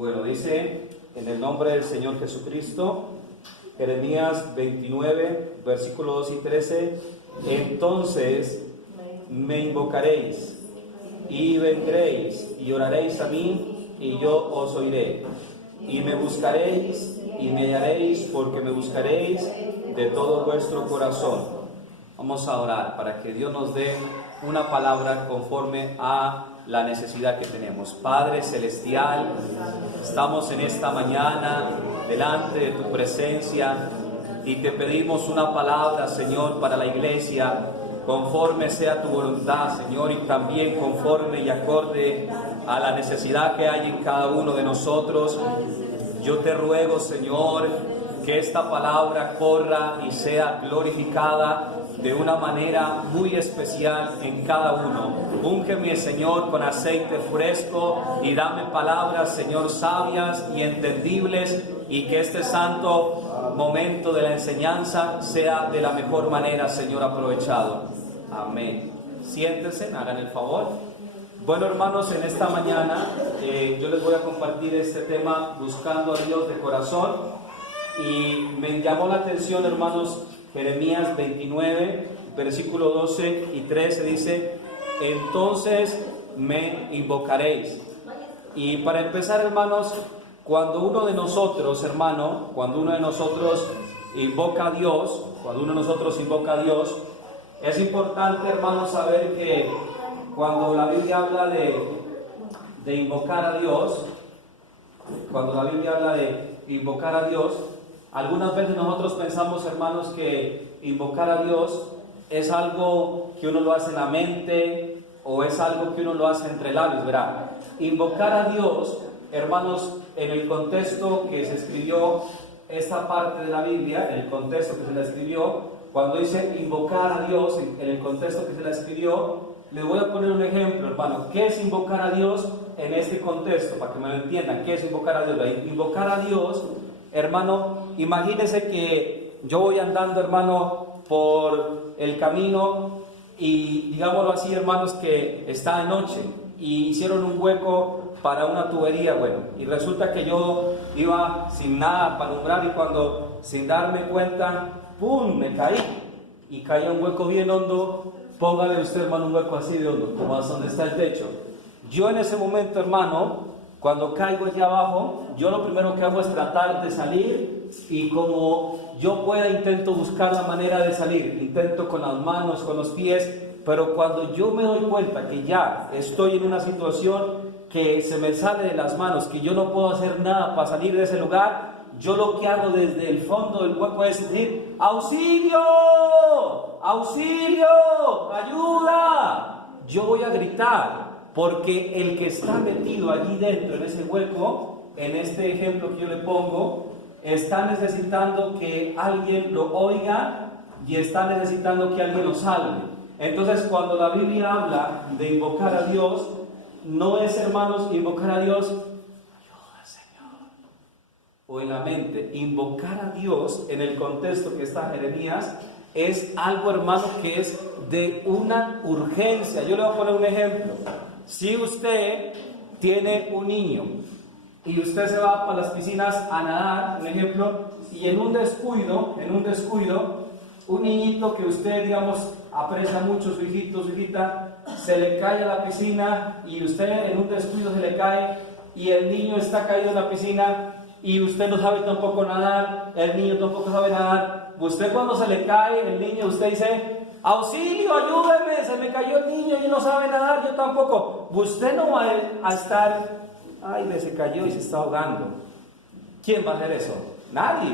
Bueno, dice en el nombre del Señor Jesucristo, Jeremías 29, versículos 2 y 13, entonces me invocaréis y vendréis y oraréis a mí y yo os oiré. Y me buscaréis y me hallaréis porque me buscaréis de todo vuestro corazón. Vamos a orar para que Dios nos dé una palabra conforme a la necesidad que tenemos. Padre Celestial, estamos en esta mañana delante de tu presencia y te pedimos una palabra, Señor, para la iglesia, conforme sea tu voluntad, Señor, y también conforme y acorde a la necesidad que hay en cada uno de nosotros. Yo te ruego, Señor, que esta palabra corra y sea glorificada de una manera muy especial en cada uno. Úngeme, Señor, con aceite fresco y dame palabras, Señor, sabias y entendibles, y que este santo momento de la enseñanza sea de la mejor manera, Señor, aprovechado. Amén. Siéntense, hagan el favor. Bueno, hermanos, en esta mañana yo les voy a compartir este tema, buscando a Dios de corazón, y me llamó la atención, hermanos, Jeremías 29, versículo 12 y 13 dice, entonces me invocaréis. Y para empezar, hermanos, cuando uno de nosotros invoca a Dios, es importante, hermanos, saber que cuando la Biblia habla de invocar a Dios, algunas veces nosotros pensamos, hermanos, que invocar a Dios es algo que uno lo hace en la mente o es algo que uno lo hace entre labios, ¿verdad? Invocar a Dios, hermanos, en el contexto que se escribió esta parte de la Biblia, en el contexto que se la escribió, cuando dice invocar a Dios, en el contexto que se la escribió, les voy a poner un ejemplo, hermano. ¿Qué es invocar a Dios en este contexto? Para que me lo entiendan, ¿qué es invocar a Dios? Invocar a Dios, hermano, imagínense que yo voy andando, hermano, por el camino y, digámoslo así, hermanos, que está de noche y hicieron un hueco para una tubería, bueno, y resulta que yo iba sin nada para alumbrar y cuando, sin darme cuenta, ¡pum!, me caí y caí a un hueco bien hondo. Póngale usted, hermano, un hueco así de hondo, como hasta donde está el techo. Yo en ese momento, hermano, cuando caigo allá abajo, yo lo primero que hago es tratar de salir y como yo pueda intento buscar la manera de salir, intento con las manos, con los pies, pero cuando yo me doy cuenta que ya estoy en una situación que se me sale de las manos, que yo no puedo hacer nada para salir de ese lugar, yo lo que hago desde el fondo del hueco es decir, ¡auxilio! ¡Auxilio! ¡Ayuda! Yo voy a gritar, porque el que está metido allí dentro, en ese hueco, en este ejemplo que yo le pongo, está necesitando que alguien lo oiga y está necesitando que alguien lo salve. Entonces, cuando la Biblia habla de invocar a Dios, no es, hermanos, invocar a Dios, ayuda, Señor, o en la mente. Invocar a Dios, en el contexto que está Jeremías, es algo, hermano, que es de una urgencia. Yo le voy a poner un ejemplo. Si usted tiene un niño y usted se va para las piscinas a nadar, un ejemplo, y en un descuido, un niñito que usted, digamos, aprecia mucho, su hijito, su hijita, se le cae a la piscina y usted en un descuido se le cae y el niño está caído en la piscina y usted no sabe tampoco nadar, el niño tampoco sabe nadar. Usted cuando se le cae el niño, usted dice, auxilio, ayúdeme, se me cayó el niño y no sabe nadar, yo tampoco. Usted no va a estar, ay, se cayó y se está ahogando. ¿Quién va a hacer eso? Nadie.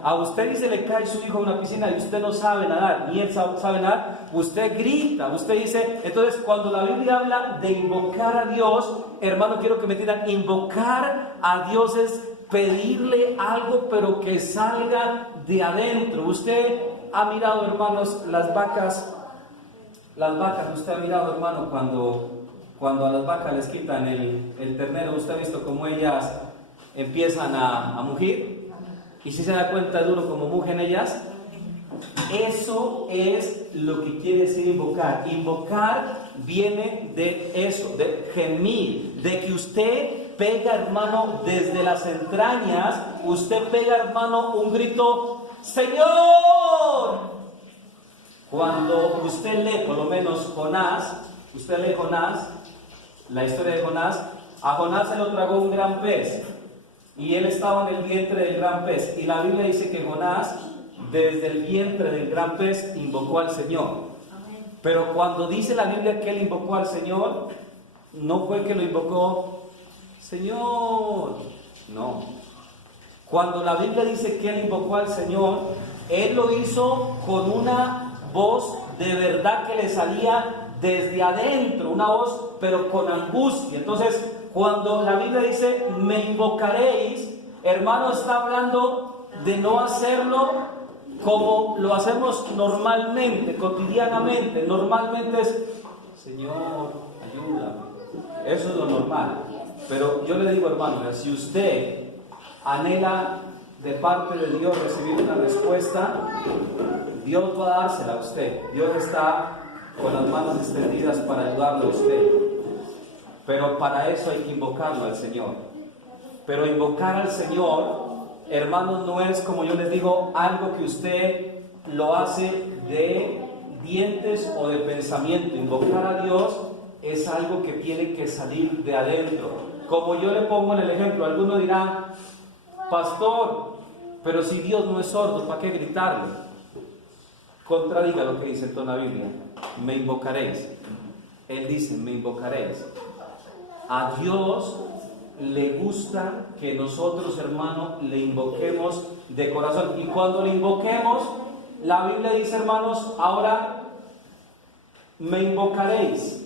A usted y se le cae su hijo en una piscina y usted no sabe nadar, ni él sabe nadar, usted grita, usted dice. Entonces, cuando la Biblia habla de invocar a Dios, hermano, quiero que me entiendan, invocar a Dios es pedirle algo, pero que salga de adentro. Usted ha mirado, hermanos, las vacas, usted ha mirado, hermano, cuando a las vacas les quitan el ternero, usted ha visto cómo ellas empiezan a mugir, y si se da cuenta de uno como mugen ellas. Eso es lo que quiere decir invocar. Invocar viene de eso, de gemir, de que usted pega, hermano, desde las entrañas, usted pega, hermano, un grito, ¡Señor! Cuando usted lee, por lo menos Jonás, usted lee Jonás, la historia de Jonás, a Jonás se lo tragó un gran pez y él estaba en el vientre del gran pez, y la Biblia dice que Jonás desde el vientre del gran pez invocó al Señor. Pero cuando dice la Biblia que él invocó al Señor, no fue que lo invocó Señor, no. Cuando la Biblia dice que él invocó al Señor, él lo hizo con una voz de verdad que le salía desde adentro, una voz pero con angustia. Entonces, cuando la Biblia dice me invocaréis, hermano, está hablando de no hacerlo como lo hacemos normalmente, cotidianamente. Normalmente es, Señor, ayúdame. Eso es lo normal. Pero yo le digo, hermano, si usted anhela de parte de Dios recibir una respuesta, Dios va a dársela a usted. Dios está con las manos extendidas para ayudarle a usted. Pero para eso hay que invocarlo al Señor. Pero invocar al Señor, hermanos, no es, como yo les digo, algo que usted lo hace de dientes o de pensamiento. Invocar a Dios es algo que tiene que salir de adentro. Como yo le pongo en el ejemplo, algunos dirán, pastor, pero si Dios no es sordo, ¿para qué gritarle? Contradiga lo que dice en toda la Biblia. Me invocaréis. Él dice, me invocaréis. A Dios le gusta que nosotros, hermanos, le invoquemos de corazón. Y cuando le invoquemos, la Biblia dice, hermanos, ahora me invocaréis.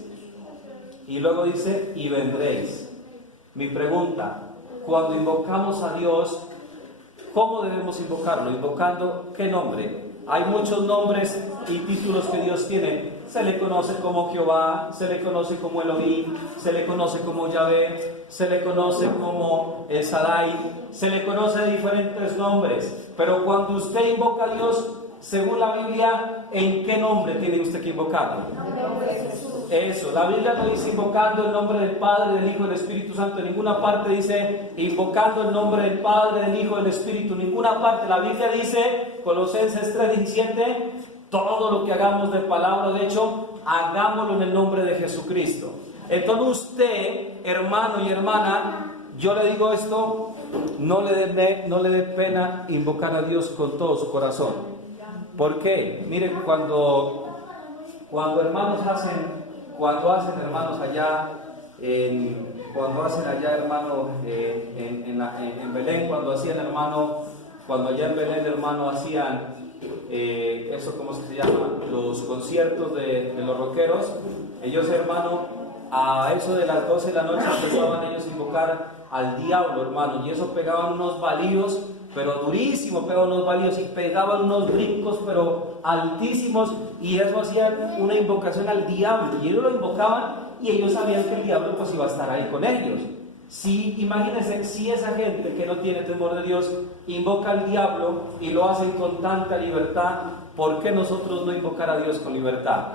Y luego dice, y vendréis. Mi pregunta, cuando invocamos a Dios, ¿cómo debemos invocarlo? ¿Invocando qué nombre? Hay muchos nombres y títulos que Dios tiene. Se le conoce como Jehová, se le conoce como Elohim, se le conoce como Yahvé, se le conoce como Shaddai, se le conoce de diferentes nombres. Pero cuando usted invoca a Dios, según la Biblia, ¿en qué nombre tiene usted que invocarlo? Eso, la Biblia no dice invocando el nombre del Padre, del Hijo y del Espíritu Santo. En ninguna parte dice invocando el nombre del Padre, del Hijo y del Espíritu. En ninguna parte. La Biblia dice, Colosenses 3:17, todo lo que hagamos de palabra o de hecho, hagámoslo en el nombre de Jesucristo. Entonces usted, hermano y hermana, yo le digo esto, no le dé pena invocar a Dios con todo su corazón. ¿Por qué? Miren, cuando hermanos hacen hermanos allá hermano en Belén, cuando allá en Belén, hermano, hacían eso, ¿cómo se llama? Los conciertos de los rockeros. Ellos, hermano, a eso de las 12 de la noche empezaban ellos a invocar al diablo, hermano, y eso pegaban unos balíos, pero durísimo, pegaban unos balíos y pegaban unos brincos, pero altísimos, y eso hacían una invocación al diablo, y ellos lo invocaban y ellos sabían que el diablo pues iba a estar ahí con ellos. Si, imagínense, si esa gente que no tiene temor de Dios invoca al diablo y lo hacen con tanta libertad, ¿por qué nosotros no invocar a Dios con libertad?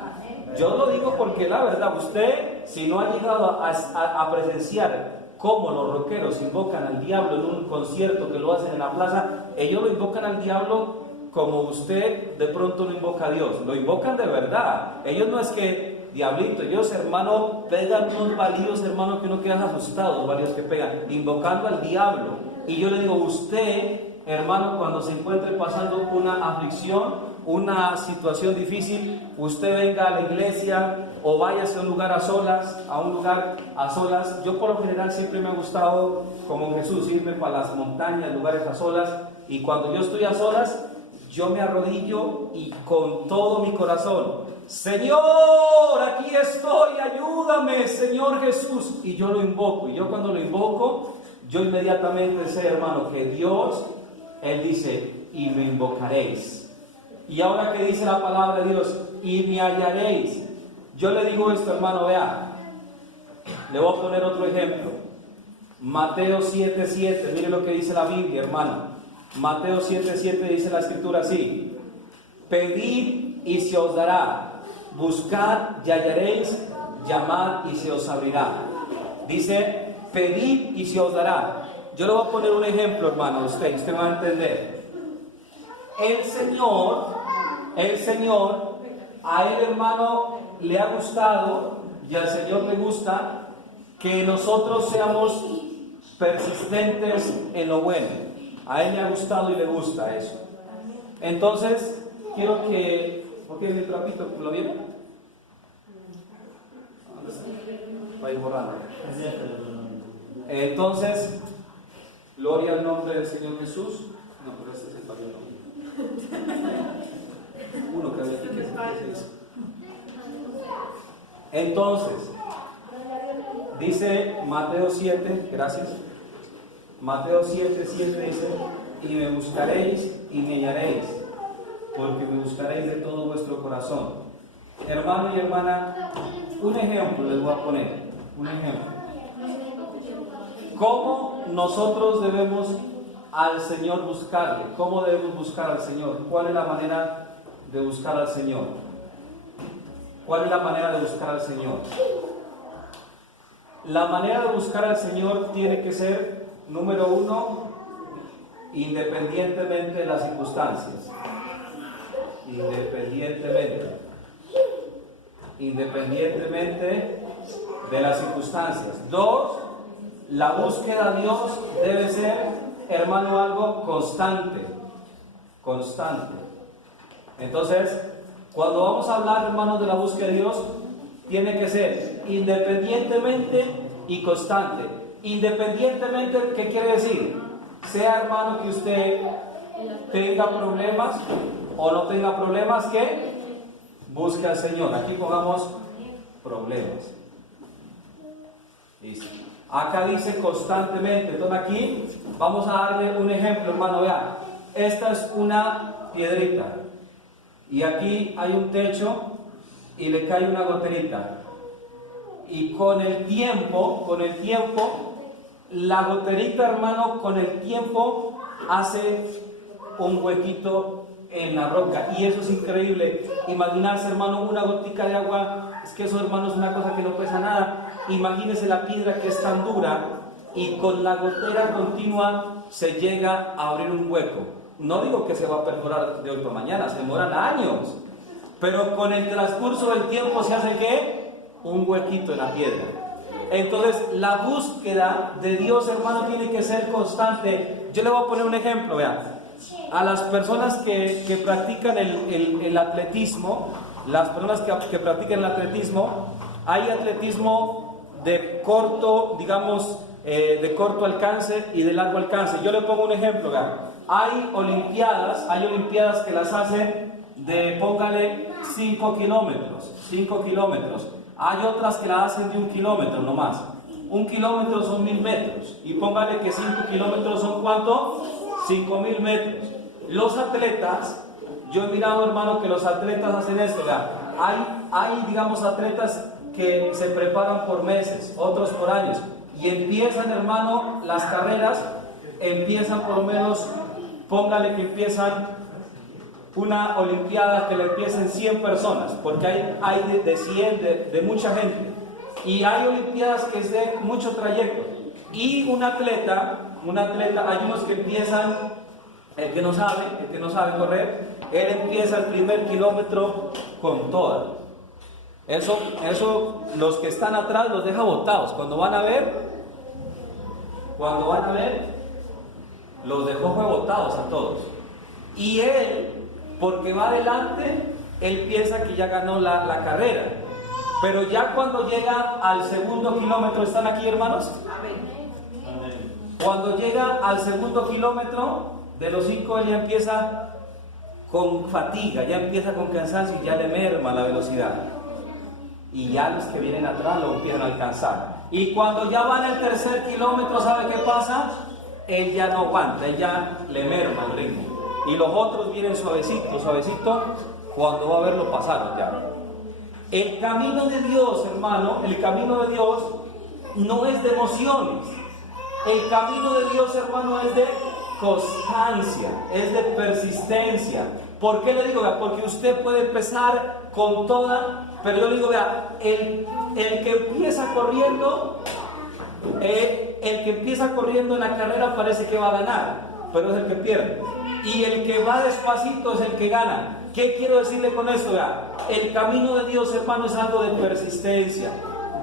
Yo lo digo porque la verdad, usted, si no ha llegado a presenciar cómo los rockeros invocan al diablo en un concierto que lo hacen en la plaza, ellos lo invocan al diablo como usted de pronto lo invoca a Dios, lo invocan de verdad. Ellos no es que, diablito, ellos, hermano, pegan unos balíos, hermano, que uno queda asustado, los balíos que pegan, invocando al diablo. Y yo le digo, usted, hermano, cuando se encuentre pasando una aflicción, una situación difícil, usted venga a la iglesia o váyase a un lugar a solas, Yo por lo general siempre me ha gustado, como Jesús, irme para las montañas, lugares a solas, y cuando yo estoy a solas, yo me arrodillo y con todo mi corazón, Señor, aquí estoy, ayúdame, Señor Jesús, y yo lo invoco. Y yo cuando lo invoco, yo inmediatamente sé, hermano, que Dios, Él dice, y me invocaréis. Y ahora que dice la palabra de Dios, y me hallaréis. Yo le digo esto, hermano, vea, le voy a poner otro ejemplo. Mateo 7:7, mire lo que dice la Biblia, hermano. Mateo 7:7 dice la escritura así: pedid y se os dará, buscad y hallaréis, llamad y se os abrirá. Dice, pedid y se os dará. Yo le voy a poner un ejemplo, hermano, usted va a entender. El Señor, a él, hermano, le ha gustado, y al Señor le gusta, que nosotros seamos persistentes en lo bueno. A él le ha gustado y le gusta eso. Entonces, quiero que... ¿Por qué mi trapito? ¿Lo vieron? ¿Dónde está? Va a ir borrando. Entonces, gloria al nombre del Señor Jesús. No, pero este es el papel. Uno que aquí que se hizo. Entonces, dice Mateo 7, gracias. Mateo 7:7 dice: y me buscaréis y me hallaréis, porque me buscaréis de todo vuestro corazón. Hermano y hermana, un ejemplo les voy a poner. Un ejemplo. ¿Cómo nosotros debemos al Señor buscarle? ¿Cómo debemos buscar al Señor? ¿Cuál es la manera de buscar al Señor? ¿Cuál es la manera de buscar al Señor? La manera de buscar al Señor tiene que ser, número uno, independientemente de las circunstancias. Independientemente de las circunstancias. Dos, la búsqueda a Dios debe ser, hermano, algo constante. Entonces, cuando vamos a hablar, hermanos, de la búsqueda de Dios, tiene que ser independientemente y constante. Independientemente, ¿qué quiere decir? Sea, hermano, que usted tenga problemas o no tenga problemas, que busque al Señor. Aquí pongamos problemas. Listo. Acá dice constantemente. Entonces aquí vamos a darle un ejemplo, hermano. Vea, esta es una piedrita y aquí hay un techo y le cae una goterita, y con el tiempo la goterita, hermano, con el tiempo hace un huequito en la roca, y eso es increíble. Imaginarse, hermano, una gotica de agua, es que eso, hermano, es una cosa que no pesa nada. Imagínese la piedra que es tan dura, y con la gotera continua se llega a abrir un hueco. No digo que se va a perforar de hoy para mañana, se demoran años, pero con el transcurso del tiempo se hace, ¿qué? Un huequito en la piedra. Entonces, la búsqueda de Dios, hermano, tiene que ser constante. Yo le voy a poner un ejemplo, vean. A las personas que practican el atletismo, las personas que practican el atletismo, hay atletismo de corto, digamos, de corto alcance y de largo alcance. Yo le pongo un ejemplo, vean. Hay olimpiadas que las hacen de, póngale, 5 kilómetros. Hay otras que la hacen de 1 kilómetro nomás. 1 kilómetro son 1000 metros. Y póngale que 5 kilómetros son ¿cuánto? 5000 metros. Los atletas, yo he mirado, hermano, que los atletas hacen esto. Hay, digamos, atletas que se preparan por meses, otros por años. Y empiezan, hermano, las carreras, empiezan por lo menos, póngale que empiezan una olimpiada que le empiecen 100 personas, porque hay de 100, de mucha gente, y hay olimpiadas que es de mucho trayecto, y un atleta, hay unos que empiezan, el que no sabe correr, él empieza el primer kilómetro con toda. Eso los que están atrás los deja botados, cuando van a ver, los dejó botados a todos, y él, porque va adelante, él piensa que ya ganó la carrera. Pero ya cuando llega al segundo kilómetro, ¿están aquí, hermanos? Cuando llega al segundo kilómetro, de los 5, él ya empieza con fatiga, ya empieza con cansancio y ya le merma la velocidad. Y ya los que vienen atrás lo empiezan a alcanzar. Y cuando ya van al tercer kilómetro, ¿sabe qué pasa? Él ya no aguanta, él ya le merma el ritmo. Y los otros vienen suavecito, cuando va a verlo pasaron ya. El camino de Dios, hermano, el camino de Dios no es de emociones. El camino de Dios, hermano, es de constancia, es de persistencia. ¿Por qué le digo? Porque usted puede empezar con toda, pero yo le digo, vea, el que empieza corriendo, el que empieza corriendo en la carrera parece que va a ganar, pero es el que pierde. Y el que va despacito es el que gana. ¿Qué quiero decirle con esto? Vea, el camino de Dios, hermano, es algo de persistencia,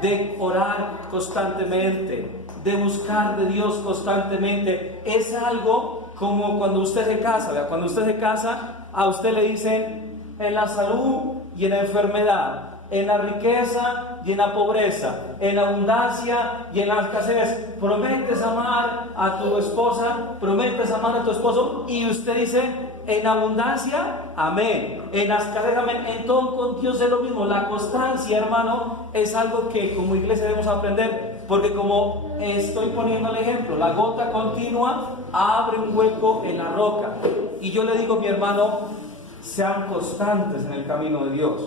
de orar constantemente, de buscar de Dios constantemente. Es algo como cuando usted se casa, ¿vea? Cuando usted se casa, a usted le dicen en la salud y en la enfermedad, en la riqueza y en la pobreza, en la abundancia y en la escasez. Prometes amar a tu esposa, prometes amar a tu esposo, y usted dice, en abundancia, amén, en la escasez, amén. Entonces con Dios es lo mismo. La constancia, hermano, es algo que como iglesia debemos aprender, porque como estoy poniendo el ejemplo, la gota continua abre un hueco en la roca. Y yo le digo, mi hermano, sean constantes en el camino de Dios,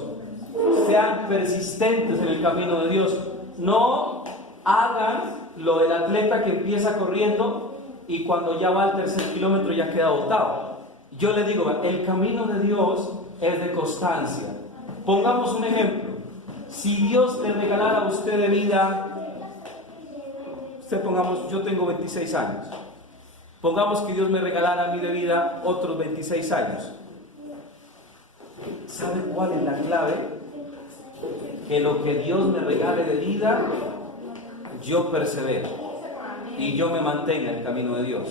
sean persistentes en el camino de Dios. No hagan lo del atleta que empieza corriendo y cuando ya va al tercer kilómetro ya queda botado. Yo le digo, el camino de Dios es de constancia. Pongamos un ejemplo. Si Dios le regalara a usted de vida, pongamos, yo tengo 26 años. Pongamos que Dios me regalara a mí de vida otros 26 años. ¿Sabe cuál es la clave? Que lo que Dios me regale de vida, yo persevero y yo me mantenga en el camino de Dios.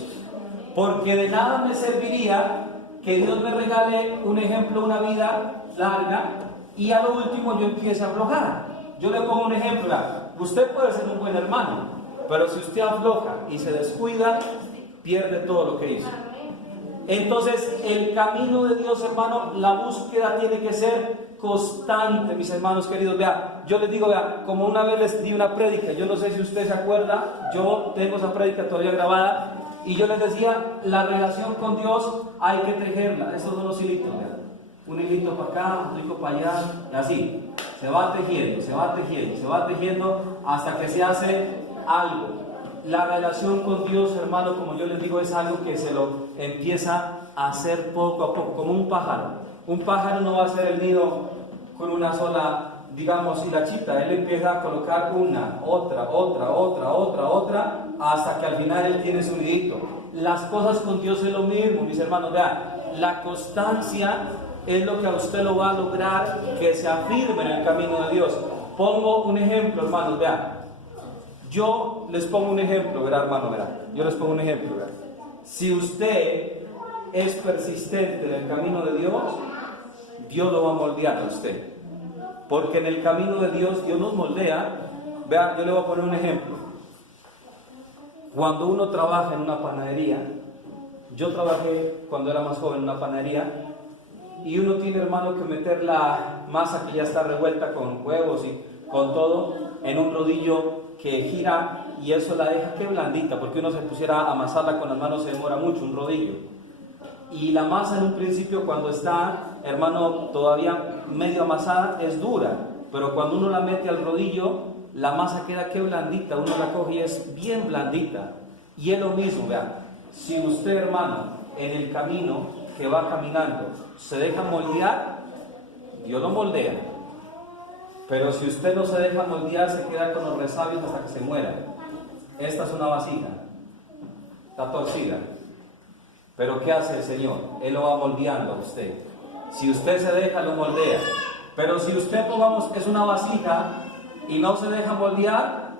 Porque de nada me serviría que Dios me regale, un ejemplo, una vida larga y a lo último yo empiece a aflojar. Yo le pongo un ejemplo. Usted puede ser un buen hermano, pero si usted afloja y se descuida, pierde todo lo que hizo. Entonces, el camino de Dios, hermano, la búsqueda tiene que ser constante, mis hermanos queridos. Vea, yo les digo, vea, como una vez les di una prédica, yo no sé si usted se acuerda, yo tengo esa prédica todavía grabada, y yo les decía, la relación con Dios hay que tejerla. Esos son los hilitos, vea. Un hilito para acá, un hilito para allá, y así. Se va tejiendo, se va tejiendo, se va tejiendo hasta que se hace algo. La relación con Dios, hermano, como yo les digo, es algo que se lo empieza a hacer poco a poco, como un pájaro. Un pájaro no va a hacer el nido con una sola, digamos, hilachita. Él empieza a colocar una, otra, hasta que al final él tiene su nidito. Las cosas con Dios es lo mismo, mis hermanos. Vean, la constancia es lo que a usted lo va a lograr que se afirme en el camino de Dios. Pongo un ejemplo, hermanos, vean. Yo les pongo un ejemplo, ¿verdad, hermano? ¿Verdad? Yo les pongo un ejemplo, ¿verdad? Si usted es persistente en el camino de Dios, Dios lo va a moldear a usted. Porque en el camino de Dios, Dios nos moldea. Vean, yo le voy a poner un ejemplo. Cuando uno trabaja en una panadería, yo trabajé cuando era más joven en una panadería, y uno tiene, hermano, que meter la masa que ya está revuelta con huevos y con todo en un rodillo que gira, y eso la deja que blandita, porque uno se pusiera a amasarla con las manos se demora mucho, un rodillo. Y la masa en un principio, cuando está, hermano, todavía medio amasada, es dura, pero cuando uno la mete al rodillo, la masa queda que blandita, uno la coge y es bien blandita. Y es lo mismo, vean, si usted, hermano, en el camino que va caminando se deja moldear, Dios lo moldea. Pero si usted no se deja moldear, se queda con los resabios hasta que se muera. Esta es una vasija, está torcida. Pero ¿qué hace el Señor? Él lo va moldeando a usted. Si usted se deja, lo moldea. Pero si usted, pongamos, es una vasija y no se deja moldear,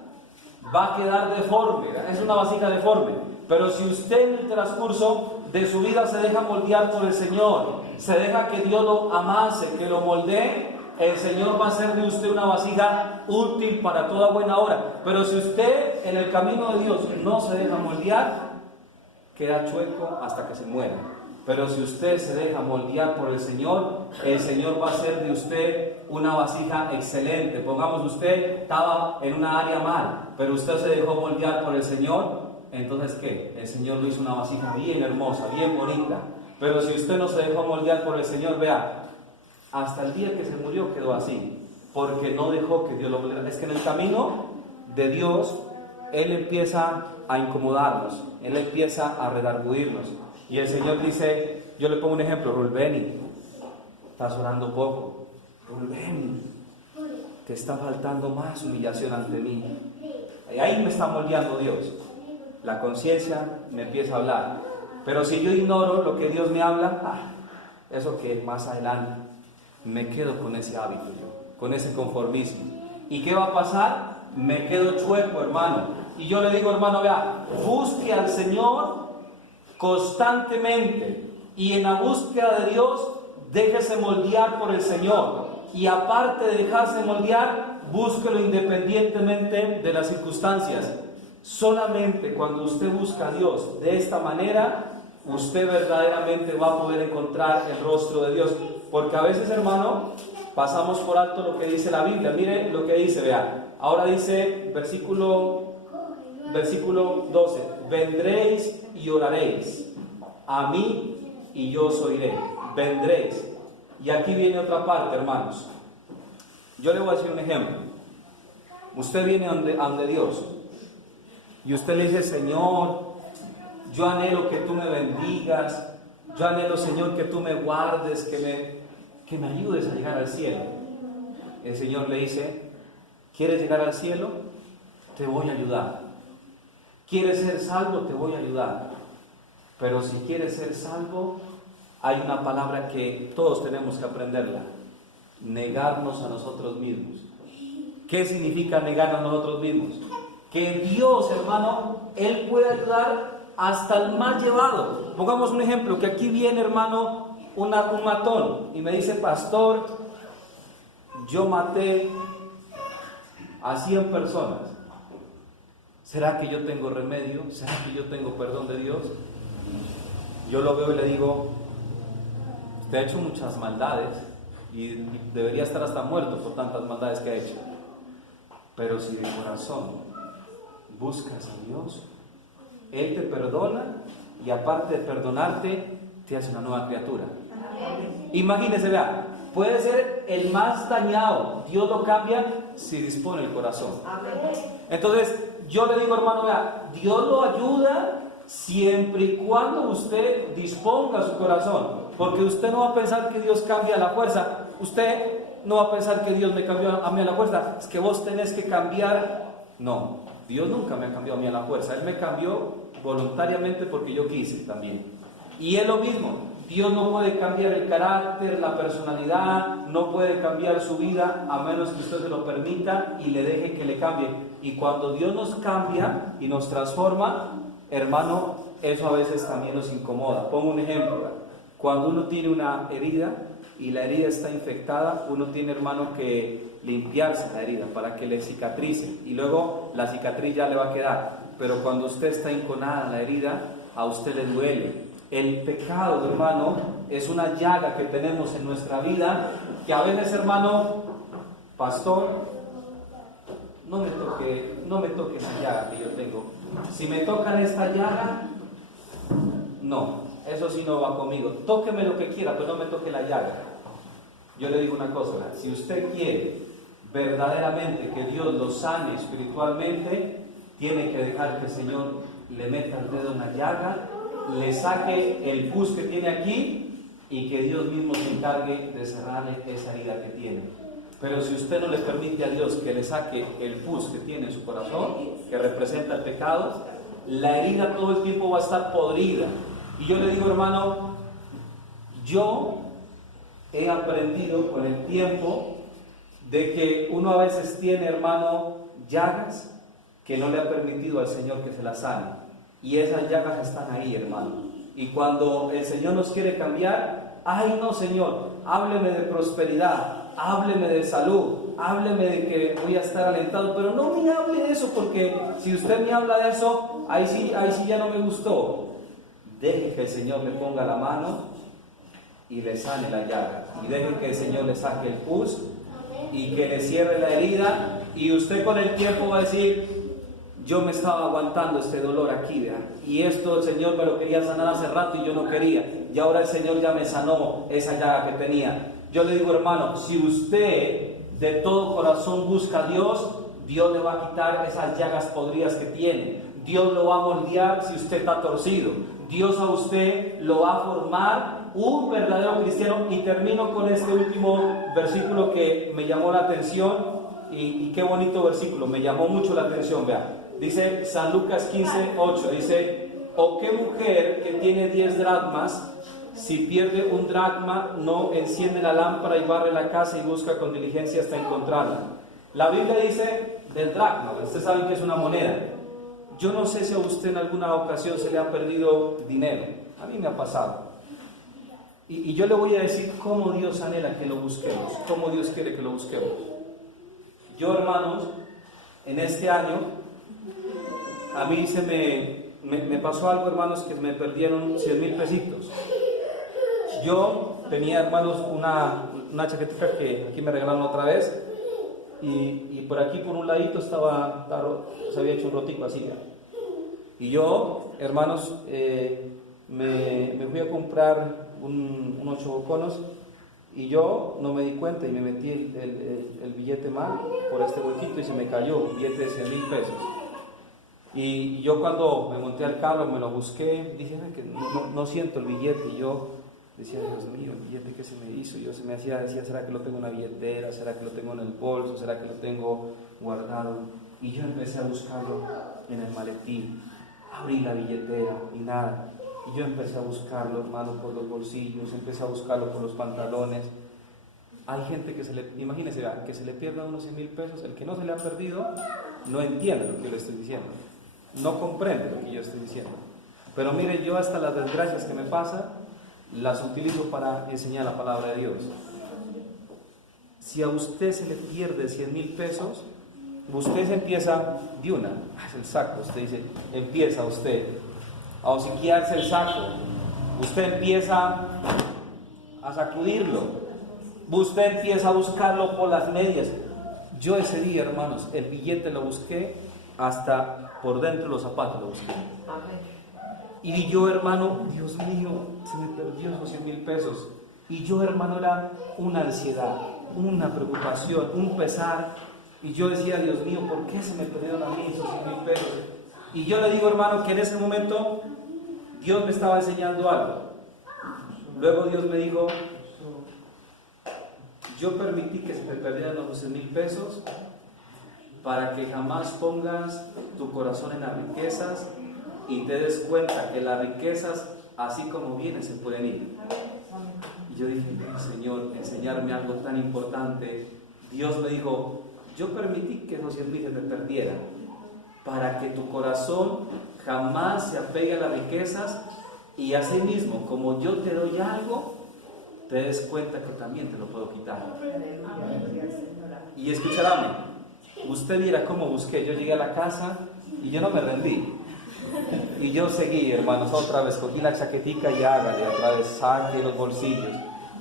va a quedar deforme. Es una vasija deforme. Pero si usted en el transcurso de su vida se deja moldear por el Señor, se deja que Dios lo amase, que lo moldee, el Señor va a hacer de usted una vasija útil para toda buena obra. Pero si usted en el camino de Dios no se deja moldear, queda chueco hasta que se muera. Pero si usted se deja moldear por el Señor va a hacer de usted una vasija excelente. Pongamos, usted estaba en una área mal, pero usted se dejó moldear por el Señor, entonces ¿qué? El Señor lo hizo una vasija bien hermosa, bien bonita. Pero si usted no se dejó moldear por el Señor, vea, hasta el día que se murió quedó así, porque no dejó que Dios lo moldeara. Es que en el camino de Dios, Él empieza a incomodarnos, Él empieza a redarguirnos. Y el Señor dice, yo le pongo un ejemplo, Rulbeni, estás orando poco. Rulbeni, te está faltando más humillación ante mí. Y ahí me está moldeando Dios. la conciencia me empieza a hablar. Pero si yo ignoro lo que Dios me habla, eso que más adelante me quedo con ese hábito yo, con ese conformismo. ¿Y qué va a pasar? Me quedo chueco, hermano. Y yo le digo, hermano, vea, busque al Señor constantemente. Y en la búsqueda de Dios, déjese moldear por el Señor. Y aparte de dejarse moldear, búsquelo independientemente de las circunstancias. Solamente cuando usted busca a Dios de esta manera, usted verdaderamente va a poder encontrar el rostro de Dios. Porque a veces, hermano, pasamos por alto lo que dice la Biblia. Mire lo que dice, vea. Ahora dice, versículo 12, vendréis y oraréis a mí y yo os oiré. Vendréis. Y aquí viene otra parte, hermanos. Yo le voy a decir un ejemplo. Usted viene ante Dios y usted le dice, Señor, yo anhelo que tú me bendigas, yo anhelo, Señor, que tú me guardes, que me ayudes a llegar al cielo. El Señor le dice, ¿quieres llegar al cielo? Te voy a ayudar. ¿Quieres ser salvo? Te voy a ayudar. Pero si quieres ser salvo, hay una palabra que todos tenemos que aprenderla: negarnos a nosotros mismos. ¿Qué significa negarnos a nosotros mismos? Que Dios, hermano, Él puede ayudar hasta el más llevado. Pongamos un ejemplo, que aquí viene, hermano, un matón y me dice, pastor, yo maté a 100 personas. ¿Será que yo tengo remedio? ¿Será que yo tengo perdón de Dios? Yo lo veo y le digo, usted ha hecho muchas maldades y debería estar hasta muerto por tantas maldades que ha hecho. Pero si de corazón buscas a Dios, Él te perdona y aparte de perdonarte, te hace una nueva criatura. Imagínese, vea, puede ser el más dañado, Dios lo cambia si dispone el corazón. Entonces, yo le digo, hermano, vea, Dios lo ayuda siempre y cuando usted disponga su corazón. Porque usted no va a pensar que Dios cambia a la fuerza. Usted no va a pensar que Dios me cambió a mí a la fuerza. Es que vos tenés que cambiar. No, Dios nunca me ha cambiado a mí a la fuerza. Él me cambió voluntariamente porque yo quise también. Y es lo mismo. Dios no puede cambiar el carácter, la personalidad, no puede cambiar su vida a menos que usted se lo permita y le deje que le cambie. Y cuando Dios nos cambia y nos transforma, hermano, eso a veces también nos incomoda. Pongo un ejemplo. Cuando uno tiene una herida y la herida está infectada, uno tiene, hermano, que limpiarse la herida para que le cicatrice y luego la cicatriz ya le va a quedar. Pero cuando usted está enconada en la herida, a usted le duele. El pecado, hermano, es una llaga que tenemos en nuestra vida que a veces, hermano, pastor, no me toque esa llaga que yo tengo. Si me tocan esta llaga, no, eso sí no va conmigo. Tóqueme lo que quiera, pero no me toque la llaga. Yo le digo una cosa, si usted quiere verdaderamente que Dios lo sane espiritualmente, tiene que dejar que el Señor le meta el dedo en la llaga, le saque el pus que tiene aquí y que Dios mismo se encargue de cerrarle esa herida que tiene. Pero si usted no le permite a Dios que le saque el pus que tiene en su corazón, que representa el pecado, la herida todo el tiempo va a estar podrida. Y yo le digo, hermano, yo he aprendido con el tiempo de que uno a veces tiene, hermano, llagas que no le ha permitido al Señor que se las sane. Y esas llagas están ahí, hermano. Y cuando el Señor nos quiere cambiar, ay no, Señor, hábleme de prosperidad, hábleme de salud, hábleme de que voy a estar alentado, pero no me hable de eso, porque si usted me habla de eso, ahí sí ya no me gustó. Deje que el Señor le ponga la mano y le sane la llaga, y deje que el Señor le saque el pus y que le cierre la herida, y usted con el tiempo va a decir, yo me estaba aguantando este dolor aquí, ¿verdad? Y esto el Señor me lo quería sanar hace rato y yo no quería, y ahora el Señor ya me sanó esa llaga que tenía. Yo le digo, hermano, si usted de todo corazón busca a Dios, Dios le va a quitar esas llagas podridas que tiene. Dios lo va a moldear si usted está torcido. Dios a usted lo va a formar un verdadero cristiano. Y termino con este último versículo que me llamó la atención, y qué bonito versículo, me llamó mucho la atención, vea. Dice San Lucas 15:8, dice, ¿o qué mujer que tiene 10 dracmas, si pierde un dracma, no enciende la lámpara y barre la casa y busca con diligencia hasta encontrarla? La Biblia dice del dracma, ustedes saben que es una moneda. Yo no sé si a usted en alguna ocasión se le ha perdido dinero, a mí me ha pasado. Y yo le voy a decir cómo Dios anhela que lo busquemos, cómo Dios quiere que lo busquemos. Yo, hermanos, en este año, a mí me pasó algo, hermanos, que me perdieron 100,000 pesitos. Yo tenía, hermanos, una chaquetita que aquí me regalaron otra vez, y por aquí, por un ladito, se había hecho un rotico así. Y yo, hermanos, me fui a comprar unos choboconos, y yo no me di cuenta y me metí el billete mal por este huequito y se me cayó un billete de 100,000 pesos. Y yo cuando me monté al carro, me lo busqué, dije que no siento el billete, y yo decía, Dios mío, el billete que se me hizo, decía, ¿será que lo tengo en una billetera? ¿Será que lo tengo en el bolso? ¿Será que lo tengo guardado? Y yo empecé a buscarlo en el maletín, abrí la billetera y nada. Y yo empecé a buscarlo, hermano, por los bolsillos, empecé a buscarlo por los pantalones. Hay gente que imagínense, que se le pierda unos 100,000 pesos, el que no se le ha perdido no entiende lo que yo le estoy diciendo, no comprende lo que yo estoy diciendo. Pero mire, yo hasta las desgracias que me pasan, las utilizo para enseñar la palabra de Dios. Si a usted se le pierde 100,000 pesos, usted se empieza de una, es el saco, usted dice, empieza usted a hociquearse el saco, usted empieza a sacudirlo, usted empieza a buscarlo por las medias. Yo ese día, hermanos, el billete lo busqué hasta por dentro de los zapatos, lo busqué. Y yo, hermano, Dios mío, se me perdió esos 100,000 pesos. Y yo, hermano, era una ansiedad, una preocupación, un pesar. Y yo decía, Dios mío, ¿por qué se me perdieron a mí esos 100,000 pesos? Y yo le digo, hermano, que en ese momento Dios me estaba enseñando algo. Luego Dios me dijo, yo permití que se te perdieran los 100,000 pesos para que jamás pongas tu corazón en las riquezas y te des cuenta que las riquezas, así como vienen, se pueden ir. Y yo dije, Señor, enseñarme algo tan importante. Dios me dijo, yo permití que esos 100,000 se te perdieran para que tu corazón jamás se apegue a las riquezas, y así mismo, como yo te doy algo, te des cuenta que también te lo puedo quitar. Y escúchame, usted viera cómo busqué. Yo llegué a la casa y yo no me rendí. Y yo seguí, hermanos, otra vez, cogí la chaquetica y hágale, otra vez, saque los bolsillos.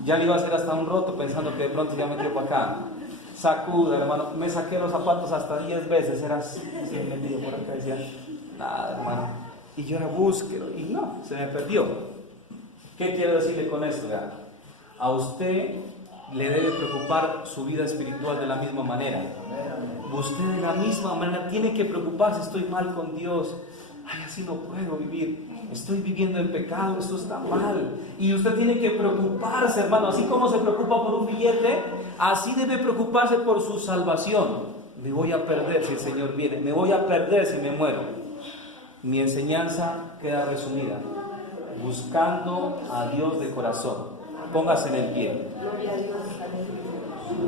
Ya le iba a hacer hasta un roto pensando que de pronto ya me quedo para acá. Sacuda, hermano, me saqué los zapatos hasta 10 veces, era así, metido por acá, decía, nada, hermano. Y yo era búsquelo, y no, se me perdió. ¿Qué quiero decirle con esto? A usted le debe preocupar su vida espiritual de la misma manera. Usted de la misma manera tiene que preocuparse, estoy mal con Dios, ay, así no puedo vivir, estoy viviendo en pecado, esto está mal. Y usted tiene que preocuparse, hermano, así como se preocupa por un billete, así debe preocuparse por su salvación. Me voy a perder si el Señor viene, me voy a perder si me muero. Mi enseñanza queda resumida: buscando a Dios de corazón. Póngase en el pie.